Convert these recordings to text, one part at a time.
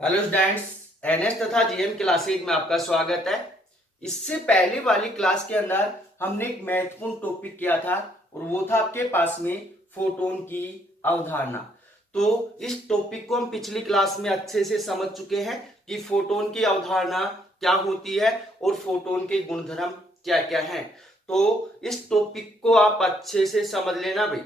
Hello students, NS तथा GM classes में आपका स्वागत है। इससे पहले वाली क्लास के अंदर हमने एक महत्वपूर्ण टॉपिक किया था और वो था आपके पास में फोटोन की अवधारणा। तो इस टॉपिक को हम पिछली क्लास में अच्छे से समझ चुके हैं कि फोटोन की अवधारणा क्या होती है और फोटोन के गुणधर्म क्या क्या हैं। तो इस टॉपिक को आप अच्छे से समझ लेना भाई।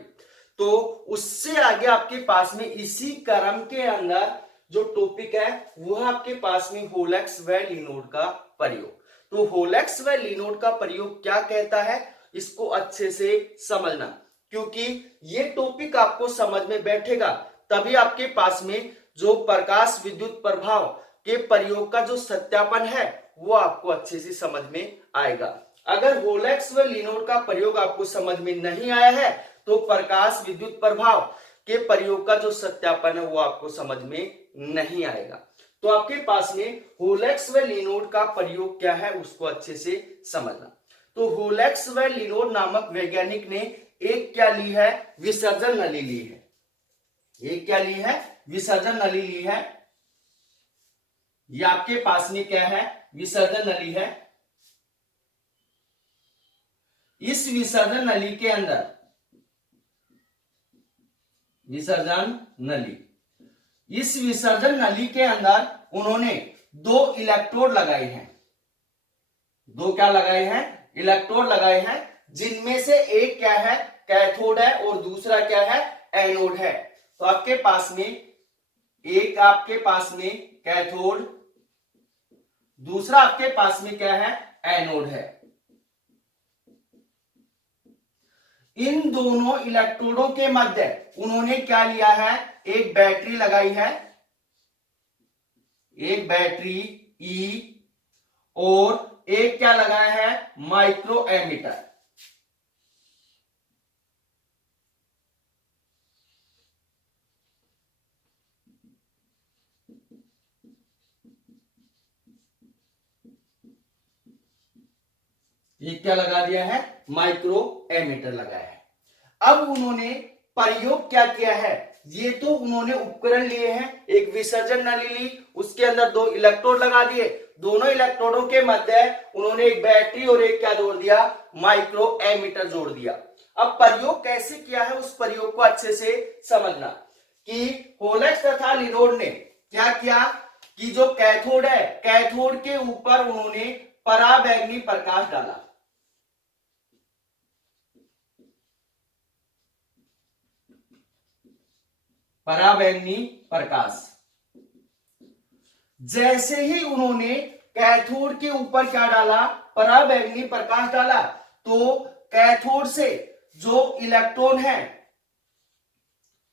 तो उससे आगे आपके पास में इसी क्रम के अंदर जो टॉपिक है वो है आपके पास में होलेक्स व लिनोड का प्रयोग। तो होलेक्स व लिनोड का प्रयोग क्या कहता है, इसको अच्छे से समझना, क्योंकि ये टॉपिक आपको समझ में बैठेगा तभी आपके पास में जो प्रकाश विद्युत प्रभाव के प्रयोग का जो सत्यापन है वो आपको अच्छे से समझ में आएगा। अगर होलेक्स व लिनोड का प्रयोग आपको समझ में नहीं आया है तो प्रकाश विद्युत प्रभाव के प्रयोग का जो सत्यापन है वो आपको समझ में नहीं आएगा। तो आपके पास में होलेक्स व लिनोड का प्रयोग क्या है उसको अच्छे से समझना। तो होलेक्स व लिनोड नामक वैज्ञानिक ने एक क्या ली है, विसर्जन नली ली है। एक क्या ली है, विसर्जन नली ली है। ये आपके पास में क्या है, विसर्जन नली है। इस विसर्जन नली के अंदर विसर्जन नली, इस विसर्जन नली के अंदर उन्होंने दो इलेक्ट्रोड लगाए हैं। दो क्या लगाए हैं, इलेक्ट्रोड लगाए हैं, जिनमें से एक क्या है, कैथोड है और दूसरा क्या है, एनोड है। तो आपके पास में एक आपके पास में कैथोड, दूसरा आपके पास में क्या है, एनोड है। इन दोनों इलेक्ट्रोडों के मध्य उन्होंने क्या लिया है, एक बैटरी लगाई है, एक बैटरी ई, और एक क्या लगाया है, माइक्रो एमीटर। ये क्या लगा दिया है, माइक्रो एमीटर लगाया है। अब उन्होंने प्रयोग क्या किया है, ये तो उन्होंने उपकरण लिए हैं, एक विसर्जन नली ली, उसके अंदर दो इलेक्ट्रोड लगा दिए, दोनों इलेक्ट्रोडों के मध्य उन्होंने एक बैटरी और एक क्या जोड़ दिया, माइक्रो एमीटर जोड़ दिया। अब प्रयोग कैसे किया है उस प्रयोग को अच्छे से समझना कि होलेक्स तथा लिनोड ने क्या किया कि जो कैथोड है, कैथोड के ऊपर उन्होंने पराबैंगनी प्रकाश डाला। पराबैंगनी प्रकाश, जैसे ही उन्होंने कैथोड के ऊपर क्या डाला, पराबैंगनी प्रकाश डाला, तो कैथोड से जो इलेक्ट्रॉन है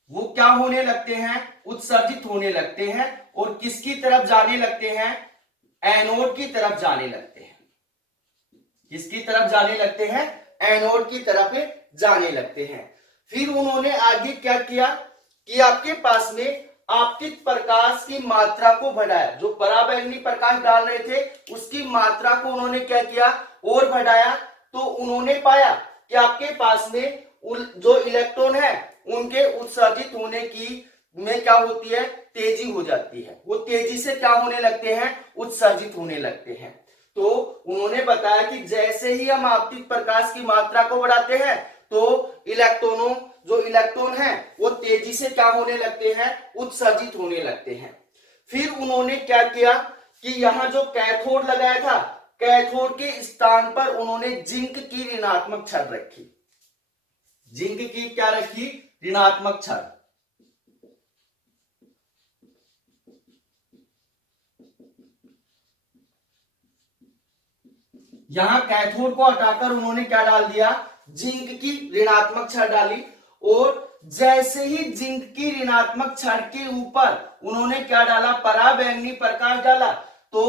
वो क्या होने लगते हैं, उत्सर्जित होने लगते हैं और किसकी तरफ जाने लगते हैं, एनोड की तरफ जाने लगते हैं। किसकी तरफ जाने लगते हैं, एनोड की तरफ जाने लगते हैं। फिर उन्होंने आगे क्या किया कि आपके पास में आपतित प्रकाश की मात्रा को बढ़ाया। जो पराबैंगनी प्रकाश डाल रहे थे उसकी मात्रा को उन्होंने क्या किया, और बढ़ाया। तो उन्होंने पाया कि आपके पास में जो इलेक्ट्रॉन है उनके उत्सर्जित होने की में क्या होती है, तेजी हो जाती है। वो तेजी से क्या होने लगते हैं, उत्सर्जित होने लगते हैं। तो उन्होंने बताया कि जैसे ही हम आपतित प्रकाश की मात्रा को बढ़ाते हैं तो जो इलेक्ट्रॉन है वो तेजी से क्या होने लगते हैं, उत्सर्जित होने लगते हैं। फिर उन्होंने क्या किया कि यहां जो कैथोड लगाया था, कैथोड के स्थान पर उन्होंने जिंक की ऋणात्मक छड़ रखी। जिंक की क्या रखी, ऋणात्मक छड़। यहां कैथोड को हटाकर उन्होंने क्या डाल दिया, जिंक की ऋणात्मक छड़ डाली। और जैसे ही जिंक की ऋणात्मक छड़ के ऊपर उन्होंने क्या डाला, पराबैंगनी प्रकाश डाला, तो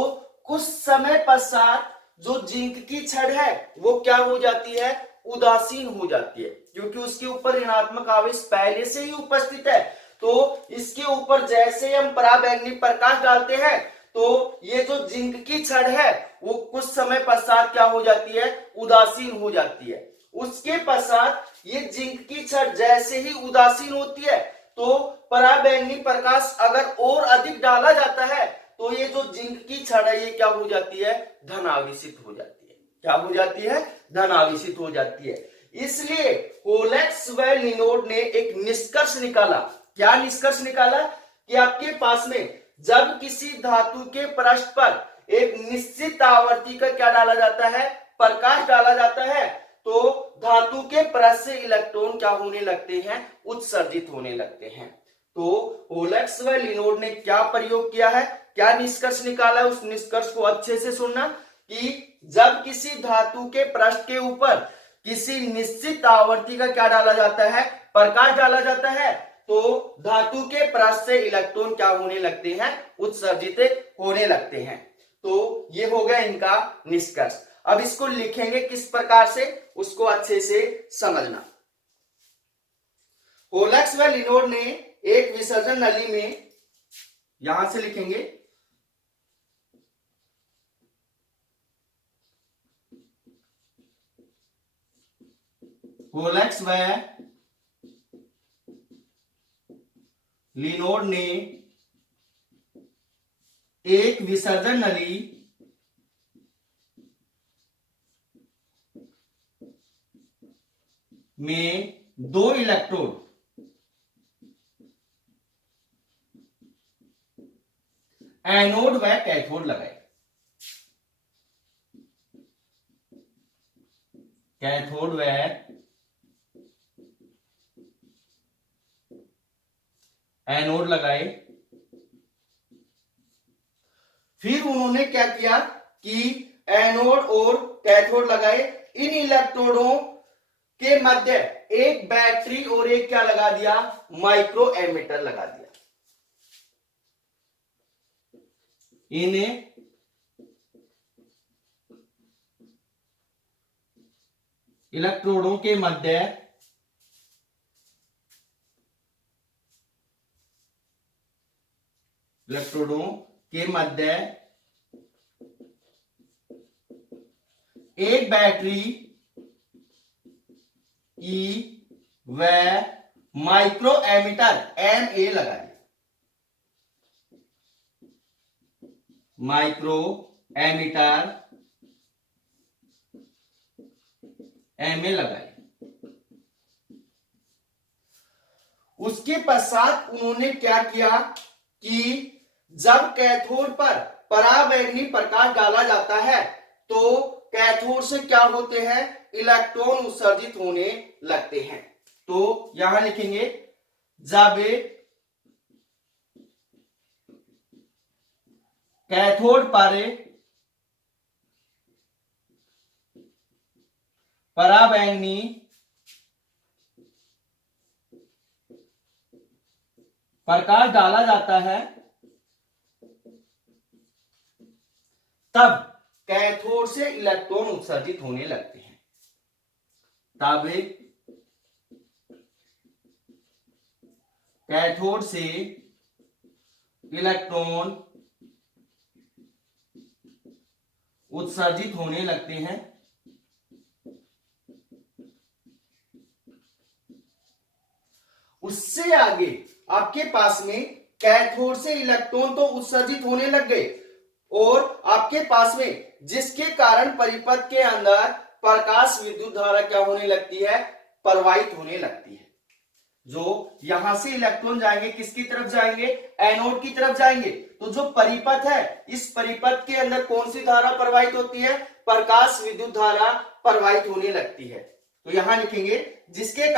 कुछ समय पश्चात जो जिंक की छड़ है वो क्या हो जाती है, उदासीन हो जाती है, क्योंकि उसके ऊपर ऋणात्मक आवेश पहले से ही उपस्थित है। तो इसके ऊपर जैसे हम पराबैंगनी प्रकाश डालते हैं तो ये जो जिंक की छड़ है वो कुछ समय पश्चात क्या हो जाती है, उदासीन हो जाती है। उसके पश्चात ये जिंक की छड़ जैसे ही उदासीन होती है तो पराबैंगनी प्रकाश अगर और अधिक डाला जाता है तो ये जो जिंक की छड़ है ये क्या हो जाती है, धनावेशित हो जाती है। क्या हो जाती है, धनावेशित हो जाती है। इसलिए होलेक्स व लिनोड ने एक निष्कर्ष निकाला। क्या निष्कर्ष निकाला कि आपके पास में जब किसी धातु के पृष्ठ पर एक निश्चित आवृत्ति का क्या डाला जाता है, प्रकाश डाला जाता है, तो धातु के पृष्ठ से इलेक्ट्रॉन क्या होने लगते हैं, उत्सर्जित होने लगते हैं। तो होलेक्स व लिनोड ने क्या प्रयोग किया है, क्या निष्कर्ष निकाला है, उस निष्कर्ष को अच्छे से सुनना कि जब किसी धातु के पृष्ठ के ऊपर किसी निश्चित आवृत्ति का क्या डाला जाता है, प्रकाश डाला जाता है, तो धातु के पृष्ठ से इलेक्ट्रॉन क्या होने लगते हैं, उत्सर्जित होने लगते हैं। तो ये हो गया इनका निष्कर्ष। अब इसको लिखेंगे किस प्रकार से, उसको अच्छे से समझना। होलेक्स व लिनोड ने एक विसर्जन नली में, यहां से लिखेंगे होलेक्स व लिनोड ने एक विसर्जन नली में 2 इलेक्ट्रोड एनोड व कैथोड लगाए। कैथोड व एनोड लगाए। फिर उन्होंने क्या किया कि एनोड और कैथोड लगाए, इन इलेक्ट्रोडों के मध्य एक बैटरी और एक क्या लगा दिया, माइक्रो एमीटर लगा दिया। इन इलेक्ट्रोडों के मध्य एक बैटरी ई व माइक्रो एमीटर MA लगा दिया। माइक्रो एमीटर MA लगाए। उसके पश्चात उन्होंने क्या किया कि जब कैथोड पर पराबैंगनी प्रकाश डाला जाता है तो कैथोड से क्या होते हैं, इलेक्ट्रॉन उत्सर्जित होने लगते हैं। तो यहां लिखेंगे जब कैथोड पर पराबैंगनी प्रकाश डाला जाता है तब कैथोड से इलेक्ट्रॉन उत्सर्जित होने लगते हैं। तब कैथोड से इलेक्ट्रॉन उत्सर्जित होने लगते हैं। उससे आगे आपके पास में कैथोड से इलेक्ट्रॉन तो उत्सर्जित होने लग गए और आपके पास में जिसके कारण परिपथ के अंदर प्रकाश विद्युत धारा क्या होने लगती है, प्रवाहित होने लगती है। जो यहां से इलेक्ट्रॉन जाएंगे किसकी तरफ जाएंगे, एनोड की तरफ जाएंगे। तो जो परिपथ है, इस परिपथ के अंदर कौन सी धारा प्रवाहित होती है, प्रकाश विद्युत धारा प्रवाहित होने लगती है। तो यहां लिखेंगे जिसके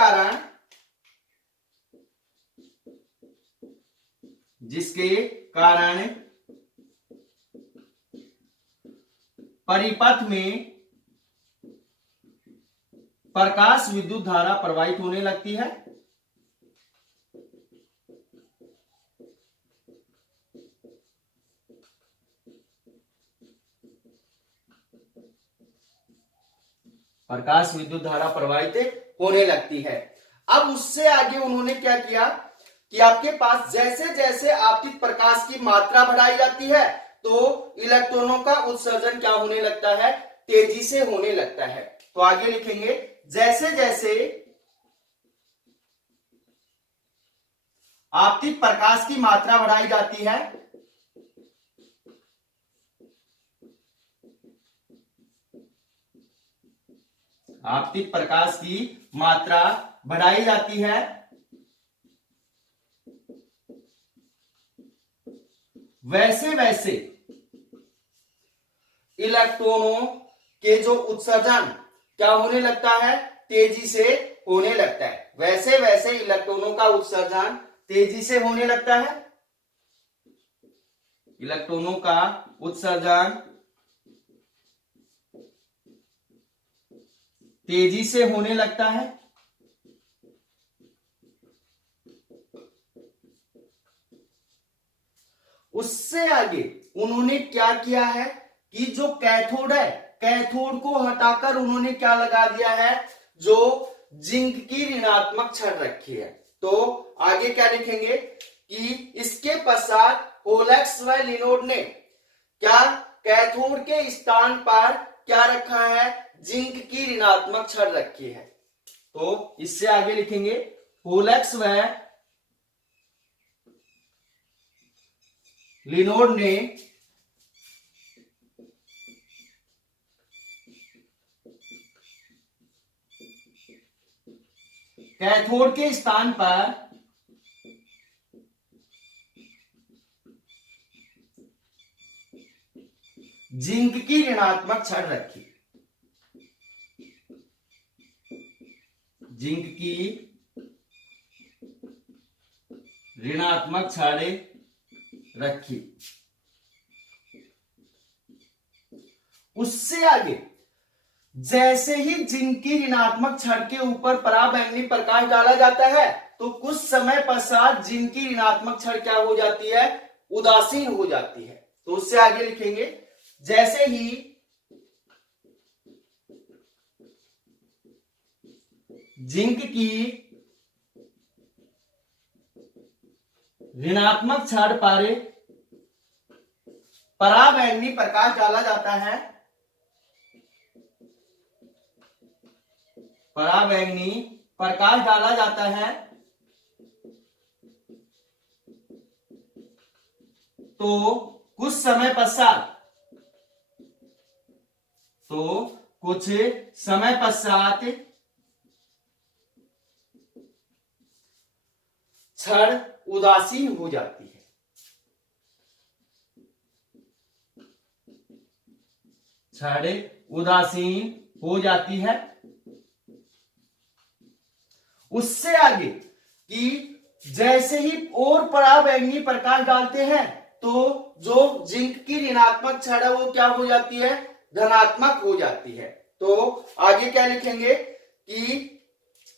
कारण परिपथ में प्रकाश विद्युत धारा प्रवाहित होने लगती है। प्रकाश विद्युत धारा प्रवाहित होने लगती है। अब उससे आगे उन्होंने क्या किया कि आपके पास जैसे जैसे आपतित प्रकाश की मात्रा बढ़ाई जाती है तो इलेक्ट्रॉनों का उत्सर्जन क्या होने लगता है, तेजी से होने लगता है। तो आगे लिखेंगे जैसे जैसे आपतित प्रकाश की मात्रा बढ़ाई जाती है। आपतित प्रकाश की मात्रा बढ़ाई जाती है। वैसे वैसे इलेक्ट्रॉनों के जो उत्सर्जन क्या होने लगता है, तेजी से होने लगता है। वैसे वैसे इलेक्ट्रॉनों का उत्सर्जन तेजी से होने लगता है। इलेक्ट्रॉनों का उत्सर्जन तेजी से होने लगता है। उससे आगे उन्होंने क्या किया है कि जो कैथोड है, कैथोड को हटाकर उन्होंने क्या लगा दिया है, जो जिंक की ऋणात्मक छड़ रखी है। तो आगे क्या लिखेंगे कि इसके पश्चात होलेक्स व लिनोड ने क्या कैथोड के स्थान पर क्या रखा है, जिंक की ऋणात्मक छड़ रखी है। तो इससे आगे लिखेंगे होलेक्स व लिनोड ने कैथोड के स्थान पर जिंक की ऋणात्मक छड़ रखी। जिंक की ऋणात्मक छड़ रखी। उससे आगे जैसे ही जिंक की ऋणात्मक छड़ के ऊपर पराबैंगनी प्रकाश डाला जाता है तो कुछ समय पश्चात जिंक की ऋणात्मक छड़ क्या हो जाती है, उदासीन हो जाती है। तो उससे आगे लिखेंगे जैसे ही जिंक की ऋणात्मक छड़ पर पराबैंगनी प्रकाश डाला जाता है, पराबैंगनी प्रकाश डाला जाता है, तो कुछ समय पश्चात छड़ उदासीन हो जाती है। छड़ उदासीन हो जाती है। उससे आगे कि जैसे ही और पराबैंगनी प्रकाश डालते हैं तो जो जिंक की ऋणात्मक छड़ है वो क्या हो जाती है, धनात्मक हो जाती है। तो आगे क्या लिखेंगे कि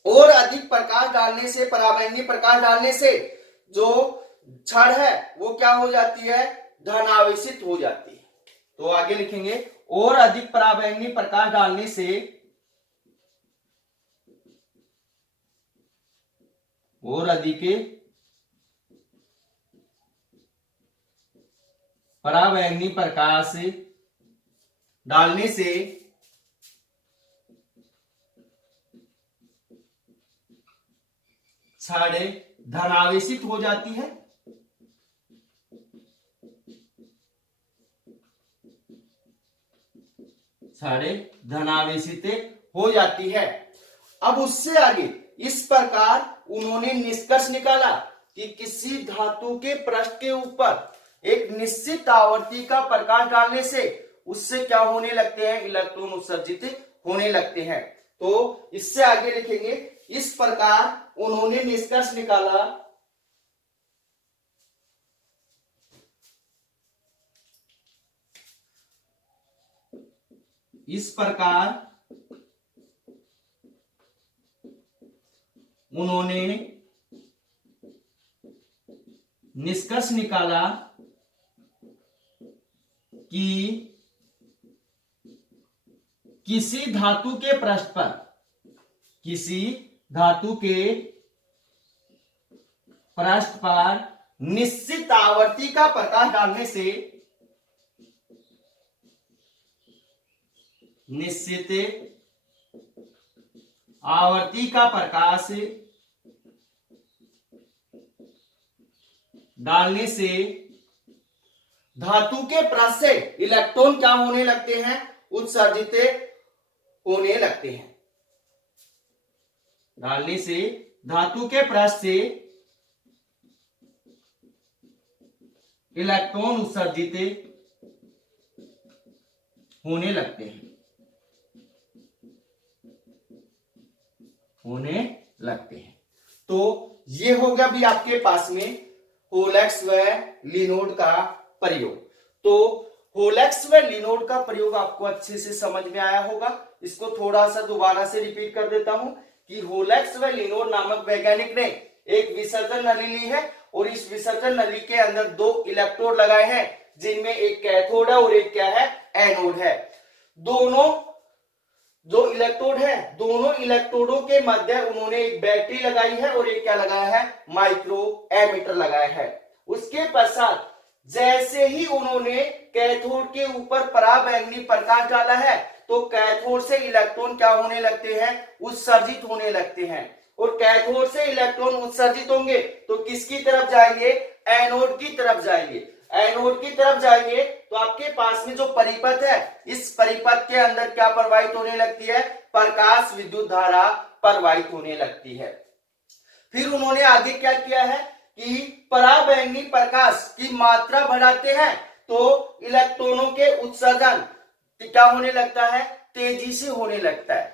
और अधिक प्रकाश डालने से, पराबैंगनी प्रकाश डालने से जो छड़ है वो क्या हो जाती है, धनावेशित हो जाती है। तो आगे लिखेंगे और अधिक पराबैंगनी प्रकाश डालने से, और अधिक पराबैंगनी प्रकाश डालने से छड़ धनावेशित हो जाती है। छड़ धनावेशित हो जाती है। अब उससे आगे इस प्रकार उन्होंने निष्कर्ष निकाला कि किसी धातु के पृष्ठ के ऊपर एक निश्चित आवर्ती का प्रकाश डालने से उससे क्या होने लगते हैं, इलेक्ट्रॉन उत्सर्जित होने लगते हैं। तो इससे आगे लिखेंगे इस प्रकार उन्होंने निष्कर्ष निकाला इस प्रकार उन्होंने निष्कर्ष निकाला कि किसी धातु के पृष्ठ पर, किसी धातु के पृष्ठ पर निश्चित आवर्ती का प्रकाश डालने से, निश्चित आवर्ती का प्रकाश डालने से धातु के पृष्ठ से इलेक्ट्रॉन क्या होने लगते हैं, उत्सर्जित होने लगते हैं। डालने से धातु के पृष्ठ से इलेक्ट्रॉन उत्सर्जित होने लगते हैं, तो ये हो गया भी आपके पास में होलेक्स व लिनोड का प्रयोग। तो होलेक्स व लिनोड का प्रयोग आपको अच्छे से समझ में आया होगा। इसको थोड़ा सा दोबारा से रिपीट कर देता हूं कि होलेक्स व लिनोड नामक वैज्ञानिक ने एक विसर्जन नली ली है और इस विसर्जन नली के अंदर दो इलेक्ट्रोड लगाए हैं, जिनमें एक कैथोड है और एक क्या है, एनोड है। दोनों जो इलेक्ट्रोड है, दोनों इलेक्ट्रोडों के मध्य उन्होंने एक बैटरी लगाई है और एक क्या लगाया है, माइक्रो एमीटर लगाया है। उसके पश्चात जैसे ही उन्होंने कैथोड के ऊपर पराबैंगनी प्रकाश डाला है तो कैथोड से इलेक्ट्रॉन क्या होने लगते हैं, उत्सर्जित होने लगते हैं। और कैथोड से इलेक्ट्रॉन उत्सर्जित होंगे तो किसकी तरफ जाएंगे, एनोड की तरफ जाएंगे। एनोड की तरफ जाएंगे तो आपके पास में जो परिपथ है, इस परिपथ के अंदर क्या प्रवाहित होने लगती है, प्रकाश विद्युत धारा प्रवाहित होने लगती है। फिर उन्होंने आगे क्या किया है कि पराबैंगनी प्रकाश की मात्रा बढ़ाते हैं तो इलेक्ट्रॉनों के उत्सर्जन क्या होने लगता है, तेजी से होने लगता है।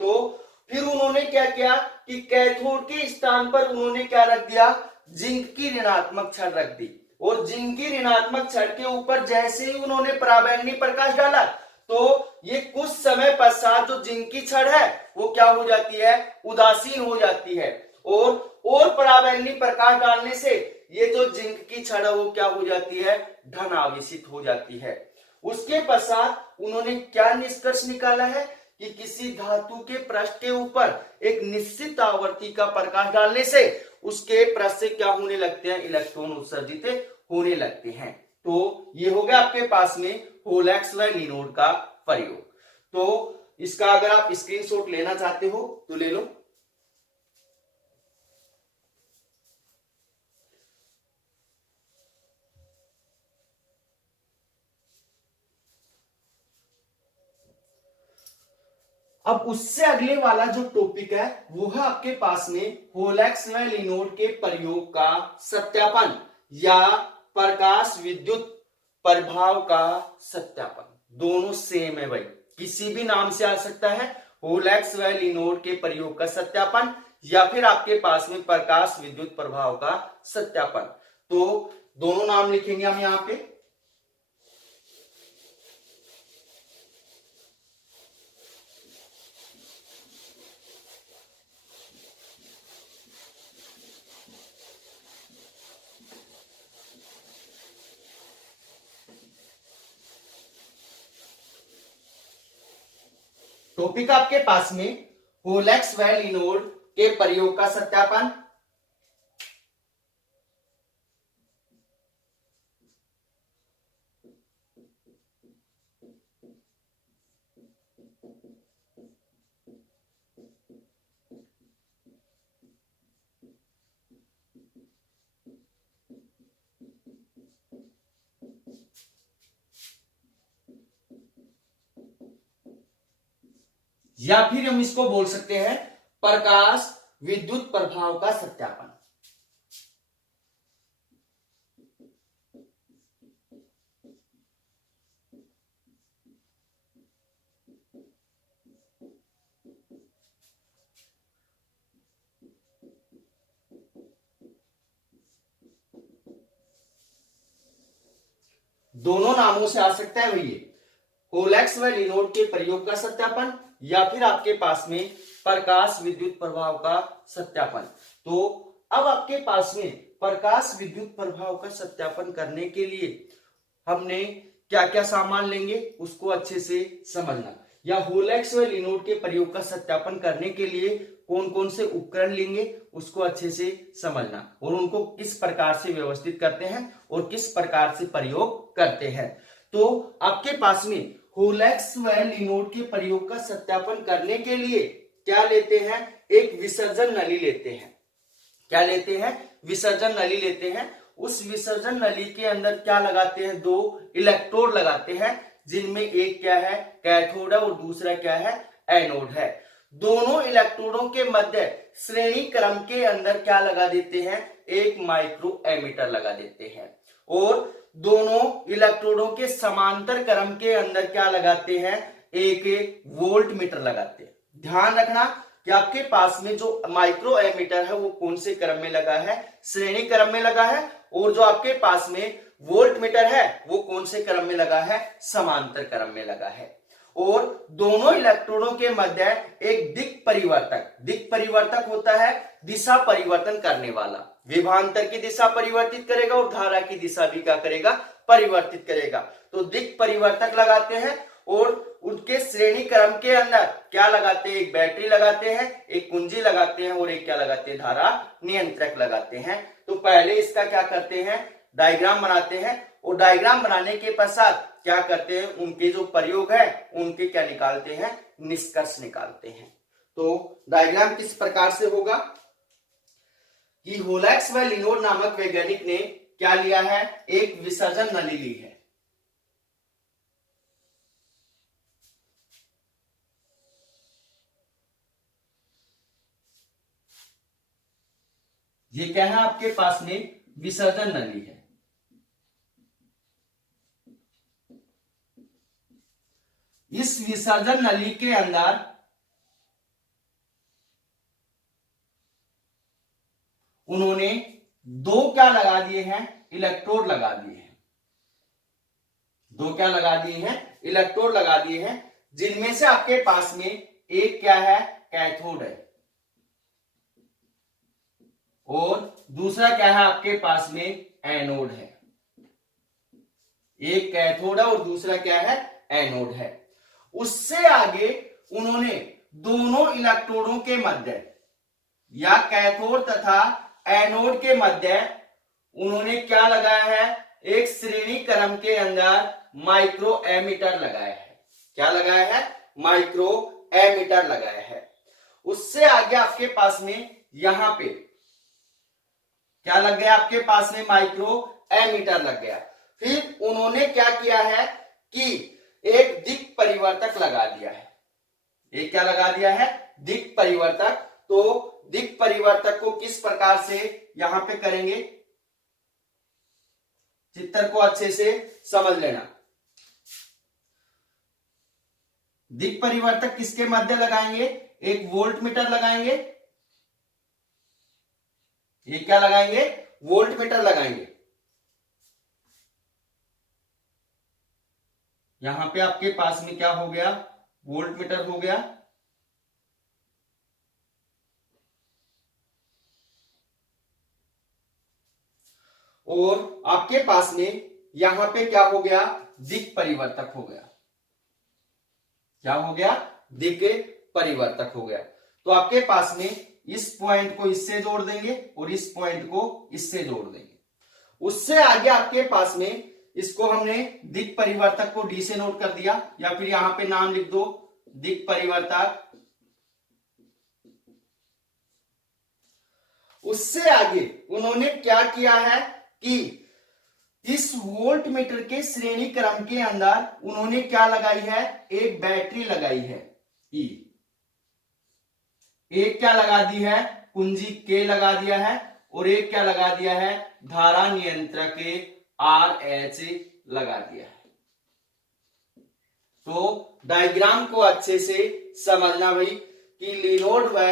तो फिर उन्होंने क्या किया कि कैथोड के स्थान पर उन्होंने क्या रख दिया, जिंक की ऋणात्मक छड़ रख दी। और जिंक की ऋणात्मक छड़ के ऊपर जैसे ही उन्होंने पराबैंगनी प्रकाश डाला तो ये कुछ समय पश्चात जो जिंक की छड़ है वो क्या हो जाती है, उदासीन हो जाती है। और पराबैंगनी प्रकाश डालने से ये जो जिंक की छड़ है वो क्या हो जाती है, धन आवेशित हो जाती है। उसके पश्चात उन्होंने क्या निष्कर्ष निकाला है कि किसी धातु के पृष्ठ के ऊपर एक निश्चित आवृत्ति का प्रकाश डालने से उसके पृष्ठ से क्या होने लगते हैं, इलेक्ट्रॉन उत्सर्जित होने लगते हैं। तो ये हो गया आपके पास में होलेक्स व लिनोड का प्रयोग। तो इसका अगर आप स्क्रीनशॉट लेना चाहते हो तो ले लो। अब उससे अगले वाला जो टॉपिक है वो है आपके पास में होलेक्स व लिनोड के प्रयोग का सत्यापन या प्रकाश विद्युत प्रभाव का सत्यापन। दोनों सेम है भाई, किसी भी नाम से आ सकता है, होलेक्स व लिनोड के प्रयोग का सत्यापन या फिर आपके पास में प्रकाश विद्युत प्रभाव का सत्यापन। तो दोनों नाम लिखेंगे हम यहां पे। टॉपिक आपके पास में होलेक्स व लिनोड के प्रयोग का सत्यापन। या फिर हम इसको बोल सकते हैं प्रकाश विद्युत प्रभाव का सत्यापन। दोनों नामों से आ सकता है भैया, होलेक्स व लिनोड के प्रयोग का सत्यापन या फिर आपके पास में प्रकाश विद्युत प्रभाव का सत्यापन। तो अब आपके पास में प्रकाश विद्युत प्रभाव का सत्यापन करने के लिए हमने क्या क्या सामान लेंगे उसको अच्छे से समझना, या होलेक्स व लिनोड के प्रयोग का सत्यापन करने के लिए कौन कौन से उपकरण लेंगे उसको अच्छे से समझना, और उनको किस प्रकार से व्यवस्थित करते हैं और किस प्रकार से प्रयोग करते हैं। तो आपके पास में होलेक्स व लिनोड के प्रयोग का सत्यापन करने के लिए क्या लेते हैं, एक विसर्जन नली लेते हैं। क्या लेते हैं, विसर्जन नली लेते हैं। उस विसर्जन नली के अंदर क्या लगाते हैं, दो इलेक्ट्रोड लगाते हैं, जिनमें एक क्या है, कैथोड है, और दूसरा क्या है, एनोड है। दोनों इलेक्ट्रोडों के मध्य श्रेणी क्रम के अंदर क्या लगा देते हैं, एक माइक्रो एमीटर लगा देते हैं, और दोनों इलेक्ट्रोडों के समांतर क्रम के अंदर क्या लगाते हैं, एक वोल्ट मीटर लगाते हैं। ध्यान रखना कि आपके पास में जो माइक्रो एमीटर है वो कौन से क्रम में लगा है, श्रेणी क्रम में लगा है, और जो आपके पास में वोल्ट मीटर है वो कौन से क्रम में लगा है, समांतर क्रम में लगा है। और दोनों इलेक्ट्रोडों के मध्य एक दिक् परिवर्तक होता है दिशा परिवर्तन करने वाला, विभवांतर की दिशा परिवर्तित करेगा और धारा की दिशा भी क्या करेगा, परिवर्तित करेगा। तो दिक् परिवर्तक लगाते हैं, और उनके श्रेणी क्रम के अंदर क्या लगाते हैं, एक बैटरी लगाते हैं, एक कुंजी लगाते हैं, और एक क्या लगाते हैं, धारा नियंत्रक लगाते हैं। तो पहले इसका क्या करते हैं, डायग्राम बनाते हैं, और डायग्राम बनाने के पश्चात क्या करते हैं, उनके जो प्रयोग है उनके क्या निकालते हैं, निष्कर्ष निकालते हैं। तो डायग्राम किस प्रकार से होगा कि होलैक्स व लिनोड नामक वैज्ञानिक ने क्या लिया है, एक विसर्जन नली ली है। ये क्या है, आपके पास में विसर्जन नली है। इस विसर्जन नली के अंदर उन्होंने दो क्या लगा दिए हैं, इलेक्ट्रोड लगा दिए हैं। दो क्या लगा दिए हैं, इलेक्ट्रोड लगा दिए हैं, जिनमें से आपके पास में एक क्या है, कैथोड है, और दूसरा क्या है, आपके पास में एनोड है। एक कैथोड है और दूसरा क्या है, एनोड है। उससे आगे उन्होंने दोनों इलेक्ट्रोडों के मध्य या कैथोड तथा एनोड के मध्य उन्होंने क्या लगाया है, एक श्रेणी क्रम के अंदर माइक्रो एमीटर लगाया है। क्या लगाया है, माइक्रो एमीटर लगाया है। उससे आगे आपके पास में यहां पे क्या लग गया, आपके पास में माइक्रो एमीटर लग गया। फिर उन्होंने क्या किया है कि एक दिक् परिवर्तक लगा दिया है। एक क्या लगा दिया है, दिक् परिवर्तक। तो दिक् परिवर्तक को किस प्रकार से यहां पे करेंगे, चित्र को अच्छे से समझ लेना। दिक् परिवर्तक किसके मध्य लगाएंगे, एक वोल्ट मीटर लगाएंगे। ये क्या लगाएंगे, वोल्ट मीटर लगाएंगे। यहां पे आपके पास में क्या हो गया, वोल्ट मीटर हो गया। और आपके पास में यहां पे क्या हो गया, दिक् परिवर्तक हो गया। क्या हो गया, दिक् परिवर्तक हो गया। तो आपके पास में इस पॉइंट को इससे जोड़ देंगे और इस पॉइंट को इससे जोड़ देंगे। उससे आगे आपके पास में इसको हमने दिक् परिवर्तक को डी से नोट कर दिया, या फिर यहां पे नाम लिख दो दिक् परिवर्तक। उससे आगे उन्होंने क्या किया है कि इस वोल्ट मीटर के श्रेणी क्रम के अंदर उन्होंने क्या लगाई है, एक बैटरी लगाई है ई। एक क्या लगा दी है, कुंजी के लगा दिया है, और एक क्या लगा दिया है, धारा नियंत्रक RH लगा दिया है। तो डायग्राम को अच्छे से समझना भाई कि लिनोड व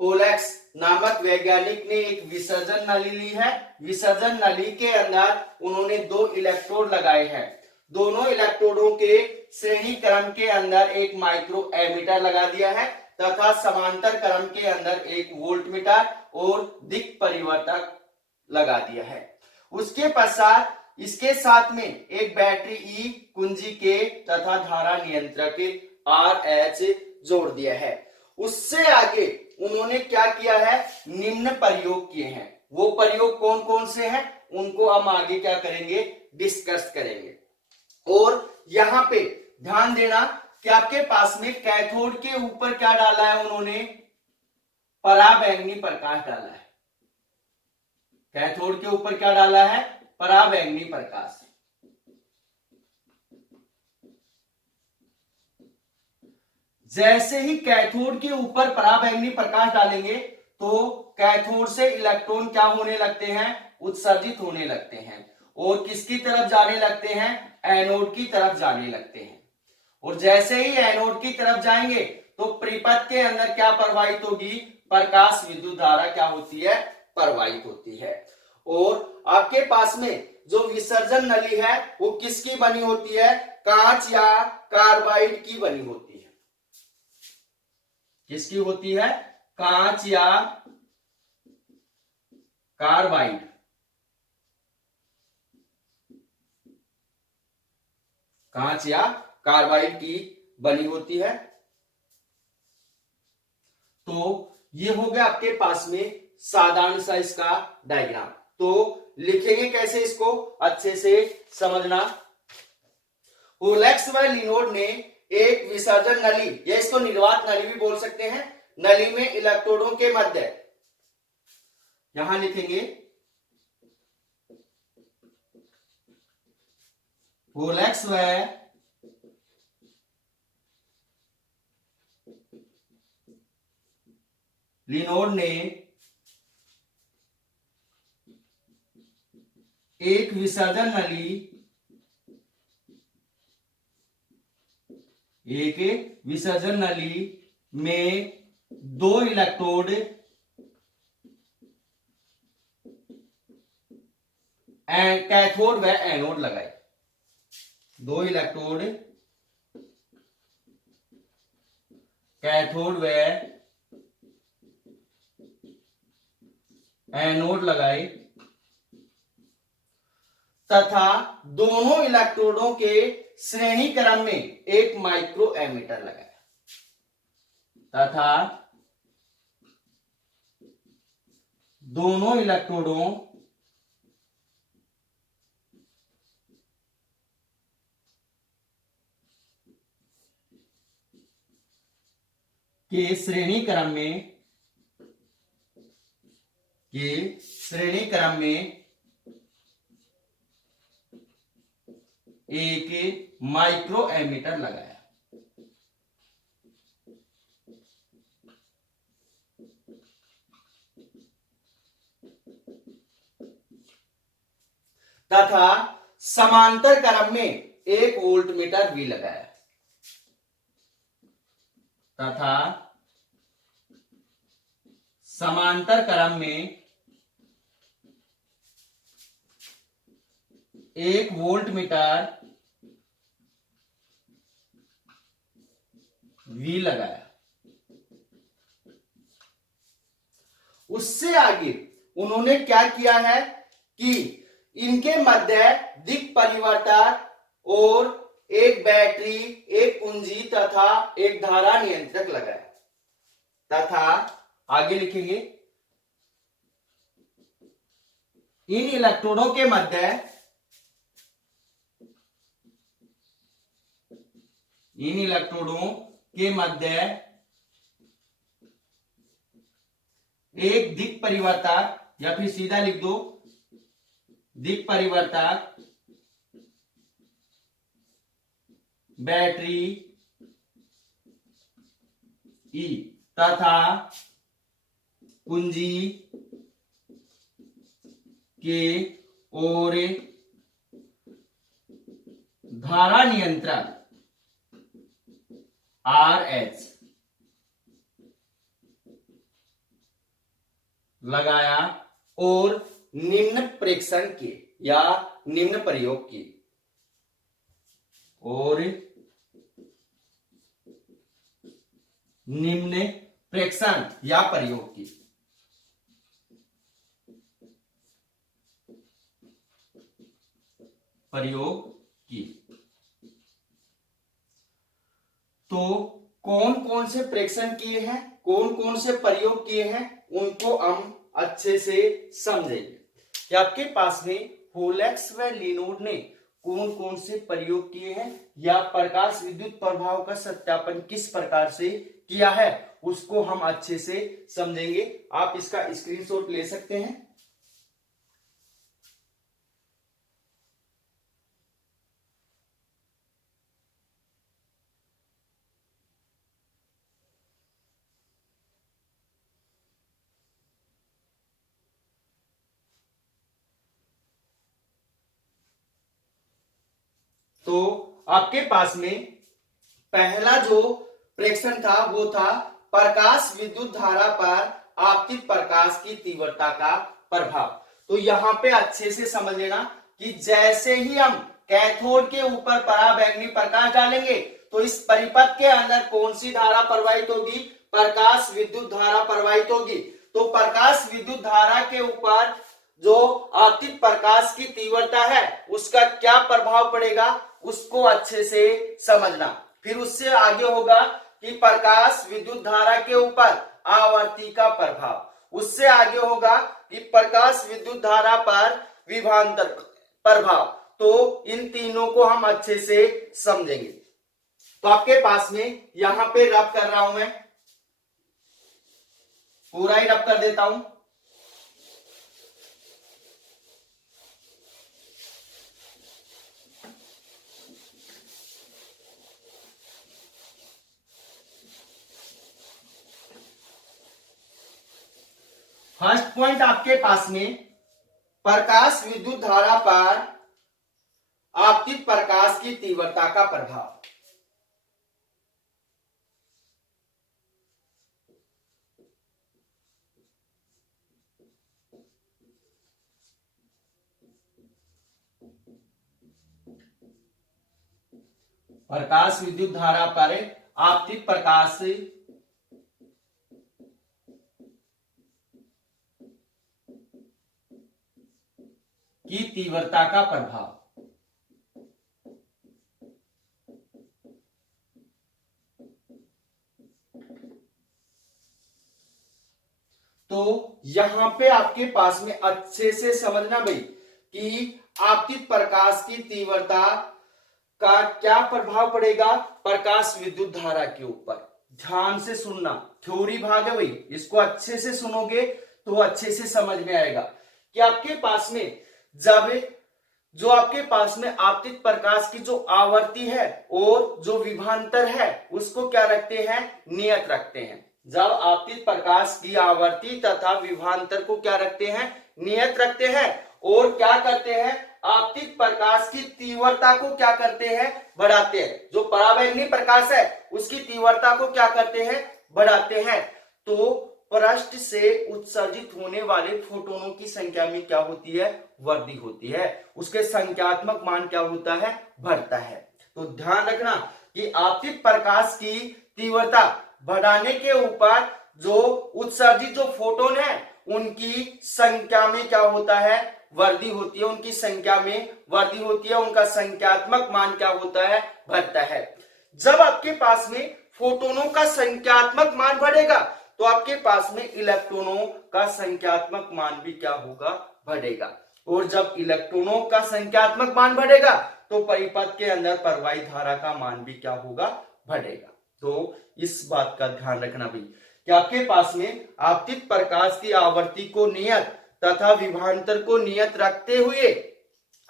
होलैक्स नामक वैज्ञानिक ने एक विसर्जन नली ली है। विसर्जन नली के अंदर उन्होंने दो इलेक्ट्रोड लगाए हैं। दोनों इलेक्ट्रोडों के श्रेणी क्रम के अंदर एक माइक्रो एमीटर लगा दिया है, तथा समांतर क्रम के अंदर एक वोल्ट मीटर और दिक् परिवर्तक लगा दिया है। उसके पश्चात इसके साथ में एक बैटरी ई, कुंजी के तथा धारा नियंत्रक RH जोड़ दिया है। उससे आगे उन्होंने क्या किया है, निम्न प्रयोग किए हैं। वो प्रयोग कौन कौन से हैं उनको हम आगे क्या करेंगे, डिस्कस करेंगे। और यहां पे ध्यान देना कि आपके पास में कैथोड के ऊपर क्या डाला है, उन्होंने पराबैंगनी प्रकाश डाला है। कैथोड के ऊपर क्या डाला है? पराबैंगनी प्रकाश। जैसे ही कैथोड के ऊपर पराबैंगनी प्रकाश डालेंगे तो कैथोड से इलेक्ट्रॉन क्या होने लगते हैं? उत्सर्जित होने लगते हैं और किसकी तरफ जाने लगते हैं? एनोड की तरफ जाने लगते हैं। और जैसे ही एनोड की तरफ जाएंगे तो परिपथ के अंदर क्या प्रवाहित होगी? प्रकाश विद्युत धारा क्या होती है? प्रवाहित होती है। और आपके पास में जो विसर्जन नली है वो किसकी बनी होती है? कांच या कार्बाइड की बनी होती है। किसकी होती है? कांच या कार्बाइड। कांच या कार्बाइड की बनी होती है। तो ये हो गया आपके पास में साधारण सा इसका डायग्राम। तो लिखेंगे कैसे इसको अच्छे से समझना। हुलेक्स व लिनोड ने एक विसर्जन नली या इसको निर्वात नली भी बोल सकते हैं, नली में इलेक्ट्रोडों के मध्य, यहां लिखेंगे हुलेक्स व लिनोड ने एक विसर्जन नली, एक विसर्जन नली में दो इलेक्ट्रोड कैथोड व एनोड लगाए। दो इलेक्ट्रोड कैथोड व एनोड लगाए तथा दोनों इलेक्ट्रोडों के श्रेणी क्रम में एक माइक्रो एमीटर लगाया तथा दोनों इलेक्ट्रोडों के श्रेणी क्रम में एक माइक्रो एमीटर लगाया। तथा समांतर क्रम में एक वोल्टमीटर भी लगाया तथा समांतर क्रम में एक वोल्टमीटर भी लगाया। उससे आगे उन्होंने क्या किया है कि इनके मध्य दिक् परिवर्तक और एक बैटरी, एक कुंजी तथा एक धारा नियंत्रक लगाया तथा आगे लिखेंगे इन इलेक्ट्रोडों के मध्य एक दिक् परिवर्तक या फिर सीधा लिख दो दिक् परिवर्तक, बैटरी ई तथा कुंजी के और धारा नियंत्रक RH लगाया और निम्न प्रेक्षण किए या निम्न प्रयोग किए और निम्न प्रेक्षण या प्रयोग किए। तो कौन कौन से प्रेक्षण किए हैं, कौन कौन से प्रयोग किए हैं, उनको हम अच्छे से समझेंगे कि आपके पास में हुलेक्स व लिनोड ने कौन कौन से प्रयोग किए हैं या प्रकाश विद्युत प्रभाव का सत्यापन किस प्रकार से किया है, उसको हम अच्छे से समझेंगे। आप इसका स्क्रीनशॉट ले सकते हैं। तो आपके पास में पहला जो प्रेक्षण था वो था प्रकाश विद्युत धारा पर आपतित प्रकाश की तीव्रता का प्रभाव। तो यहां पे अच्छे से समझ लेना कि जैसे ही हम कैथोड के ऊपर पराबैंगनी प्रकाश डालेंगे तो इस परिपथ के अंदर कौन सी धारा प्रवाहित होगी, प्रकाश विद्युत धारा प्रवाहित होगी। तो प्रकाश विद्युत धारा के ऊपर जो आपतित प्रकाश की तीव्रता है उसका क्या प्रभाव पड़ेगा उसको अच्छे से समझना। फिर उससे आगे होगा कि प्रकाश विद्युत धारा के ऊपर आवर्ती का प्रभाव, उससे आगे होगा कि प्रकाश विद्युत धारा पर विभवांतर प्रभाव। तो इन तीनों को हम अच्छे से समझेंगे। तो आपके पास में यहां पे रब कर रहा हूं, मैं पूरा ही रब कर देता हूं। फर्स्ट पॉइंट आपके पास में प्रकाश विद्युत धारा पर आपतित प्रकाश की तीव्रता का प्रभाव। प्रकाश विद्युत धारा पर आपतित प्रकाश की तीव्रता का प्रभाव। तो यहां पे आपके पास में अच्छे से समझना भाई कि आपतित प्रकाश की तीव्रता का क्या प्रभाव पड़ेगा प्रकाश विद्युत धारा के ऊपर। ध्यान से सुनना, थ्योरी भाग है भाई, इसको अच्छे से सुनोगे तो अच्छे से समझ में आएगा कि आपके पास में जब जो आपके पास में आपतित प्रकाश की जो आवर्ती है और जो विभवांतर है उसको क्या रखते हैं, नियत रखते हैं। जब आपतित प्रकाश की आवर्ती तथा विभवांतर को क्या रखते हैं, नियत रखते हैं, और क्या करते हैं, आपतित प्रकाश की तीव्रता को क्या करते हैं, बढ़ाते हैं। जो पराबैंगनी प्रकाश है उसकी तीव्रता को क्या करते हैं, बढ़ाते हैं। तो पृष्ठ से उत्सर्जित होने वाले फोटोनों की संख्या में क्या होती है, वृद्धि होती है। उसके संख्यात्मक मान क्या होता है, बढ़ता है। तो ध्यान रखना कि आपतित प्रकाश की तीव्रता बढ़ाने के ऊपर जो उत्सर्जित जो फोटोन है उनकी संख्या में क्या होता है, वृद्धि होती है। उनकी संख्या में वृद्धि होती है, उनका संख्यात्मक मान क्या होता है, बढ़ता है। जब आपके पास में फोटोनों का संख्यात्मक मान बढ़ेगा तो आपके पास में इलेक्ट्रॉनों का संख्यात्मक मान भी क्या होगा, बढ़ेगा। और जब इलेक्ट्रॉनों का संख्यात्मक मान बढ़ेगा तो परिपथ के अंदर प्रवाहित धारा का मान भी क्या होगा, बढ़ेगा। तो इस बात का ध्यान रखना भी कि आपके पास में आपतित प्रकाश की आवर्ती को नियत तथा विभवांतर को नियत रखते हुए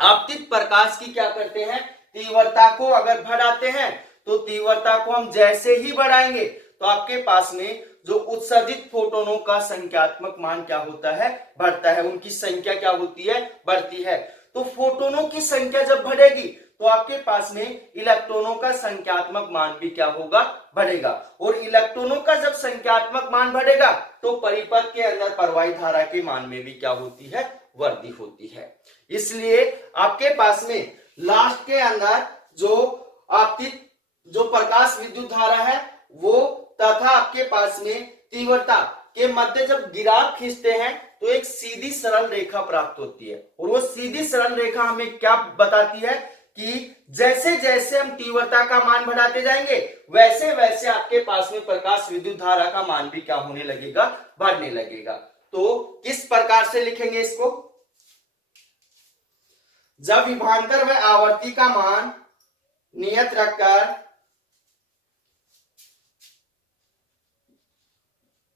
आपतित प्रकाश की क्या करते हैं, तीव्रता को अगर बढ़ाते हैं तो तीव्रता को हम जैसे ही बढ़ाएंगे तो आपके पास में जो उत्सर्जित फोटोनों का संख्यात्मक मान क्या होता है, बढ़ता है। उनकी संख्या क्या होती है, बढ़ती है। तो फोटोनों की संख्या जब बढ़ेगी तो आपके पास में इलेक्ट्रॉनों का संख्यात्मक मान भी क्या होगा, बढ़ेगा। और इलेक्ट्रॉनों का जब संख्यात्मक मान बढ़ेगा तो परिपथ के अंदर प्रवाहित धारा के मान में भी क्या होती है, वृद्धि होती है। इसलिए आपके पास में लास्ट के अंदर जो आपतित जो प्रकाश विद्युत धारा है वो तथा आपके पास में तीव्रता के मध्य जब ग्राफ खींचते हैं तो एक सीधी सरल रेखा प्राप्त होती है। और वो सीधी सरल रेखा हमें क्या बताती है कि जैसे जैसे हम तीव्रता का मान बढ़ाते जाएंगे वैसे वैसे आपके पास में प्रकाश विद्युत धारा का मान भी क्या होने लगेगा, बढ़ने लगेगा। तो किस प्रकार से लिखेंगे इसको, जब विभवांतर व आवर्ती का मान नियत रखकर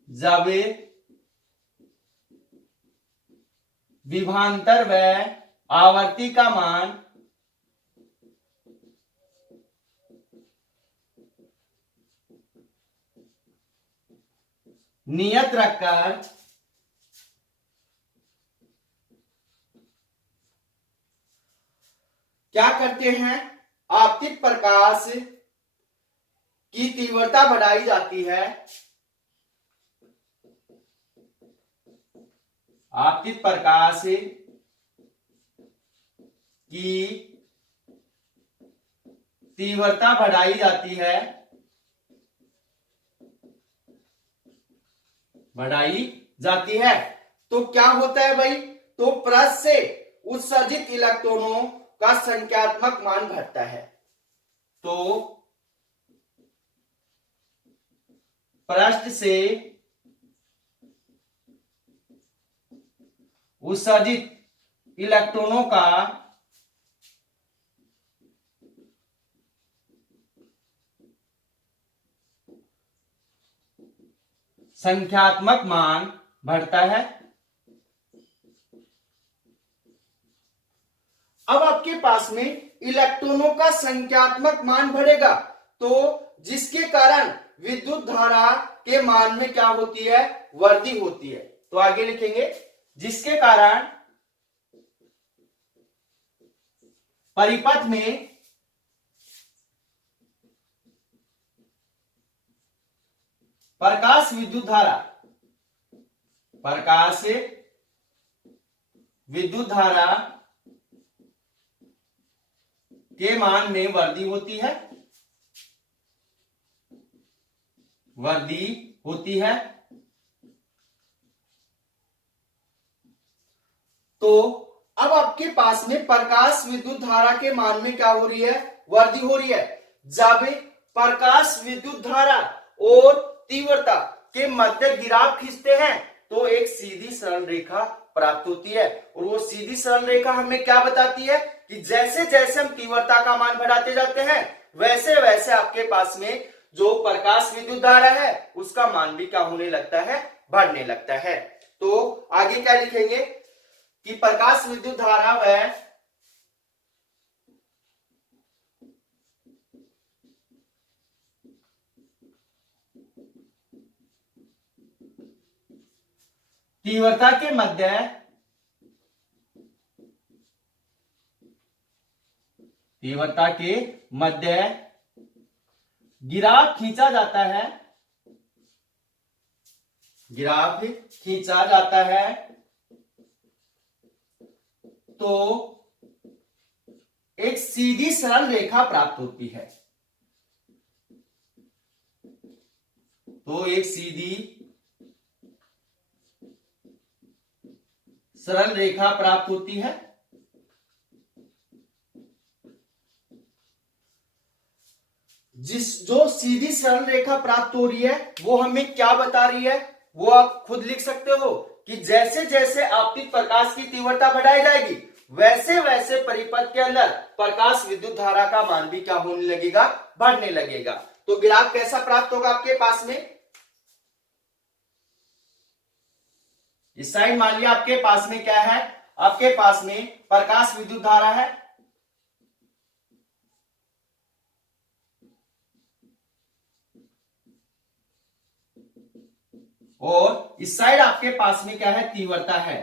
जब विभवांतर व आवर्ती का मान नियत रखकर क्या करते हैं, आपतित प्रकाश की तीव्रता बढ़ाई जाती है, आपतित प्रकाश की तीव्रता बढ़ाई जाती है, बढ़ाई जाती है। तो क्या होता है भाई, तो पृष्ठ से उत्सर्जित इलेक्ट्रॉनों का संख्यात्मक मान बढ़ता है। तो पृष्ठ से उत्सर्जित इलेक्ट्रॉनों का संख्यात्मक मान बढ़ता है। अब आपके पास में इलेक्ट्रॉनों का संख्यात्मक मान बढ़ेगा, तो जिसके कारण विद्युत धारा के मान में क्या होती है, वृद्धि होती है। तो आगे लिखेंगे, जिसके कारण परिपथ में प्रकाश विद्युत धारा, प्रकाश विद्युत धारा के मान में वृद्धि होती है, वृद्धि होती है। तो अब आपके पास में प्रकाश विद्युत धारा के मान में क्या हो रही है, वृद्धि हो रही है। जब प्रकाश विद्युत धारा और तीव्रता के मध्य गिराव खींचते हैं तो एक सीधी सरल रेखा प्राप्त होती है, और वो सीधी सरल रेखा हमें क्या बताती है कि जैसे जैसे हम तीव्रता का मान बढ़ाते जाते हैं वैसे वैसे आपके पास में जो प्रकाश विद्युत धारा है उसका मान भी क्या होने लगता है, बढ़ने लगता है। तो आगे क्या लिखेंगे कि प्रकाश विद्युत धारा वह तीव्रता के मध्य गिराफ खींचा जाता है, गिराफ खींचा जाता है तो एक सीधी सरल रेखा प्राप्त होती है, तो एक सीधी सरल रेखा प्राप्त होती है। जो सीधी सरल रेखा प्राप्त हो रही है वो हमें क्या बता रही है, वो आप खुद लिख सकते हो कि जैसे जैसे आपतित प्रकाश की तीव्रता बढ़ाई जाएगी वैसे वैसे परिपथ के अंदर प्रकाश विद्युत धारा का मान भी क्या होने लगेगा, बढ़ने लगेगा। तो ग्राफ कैसा प्राप्त होगा आपके पास में, इस साइड मान लिया आपके पास में क्या है, आपके पास में प्रकाश विद्युत धारा है, और इस साइड आपके पास में क्या है, तीव्रता है।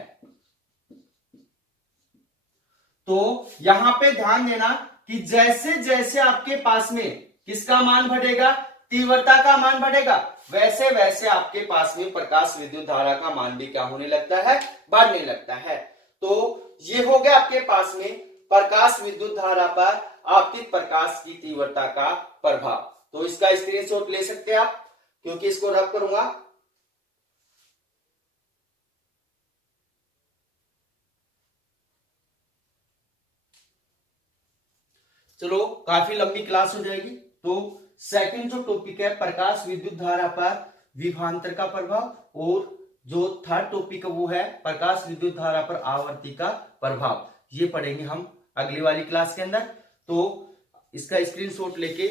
तो यहां पे ध्यान देना कि जैसे जैसे आपके पास में किसका मान बढ़ेगा, तीव्रता का मान बढ़ेगा, वैसे वैसे आपके पास में प्रकाश विद्युत धारा का मान भी क्या होने लगता है, बढ़ने लगता है। तो ये हो गया आपके पास में प्रकाश विद्युत धारा पर आपतित प्रकाश की तीव्रता का प्रभाव। तो इसका स्क्रीनशॉट ले सकते हैं आप, क्योंकि इसको रब करूंगा। चलो काफी लंबी क्लास हो जाएगी। तो सेकंड जो टॉपिक है प्रकाश विद्युत धारा पर विभवांतर का प्रभाव, और जो थर्ड टॉपिक है वो है प्रकाश विद्युत धारा पर आवर्ती का प्रभाव। ये पढ़ेंगे हम अगली वाली क्लास के अंदर। तो इसका स्क्रीनशॉट लेके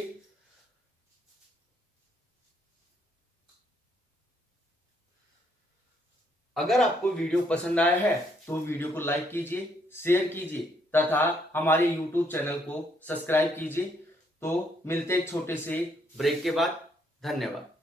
अगर आपको वीडियो पसंद आया है तो वीडियो को लाइक कीजिए, शेयर कीजिए तथा हमारे YouTube चैनल को सब्सक्राइब कीजिए। तो मिलते एक छोटे से ब्रेक के बाद। धन्यवाद।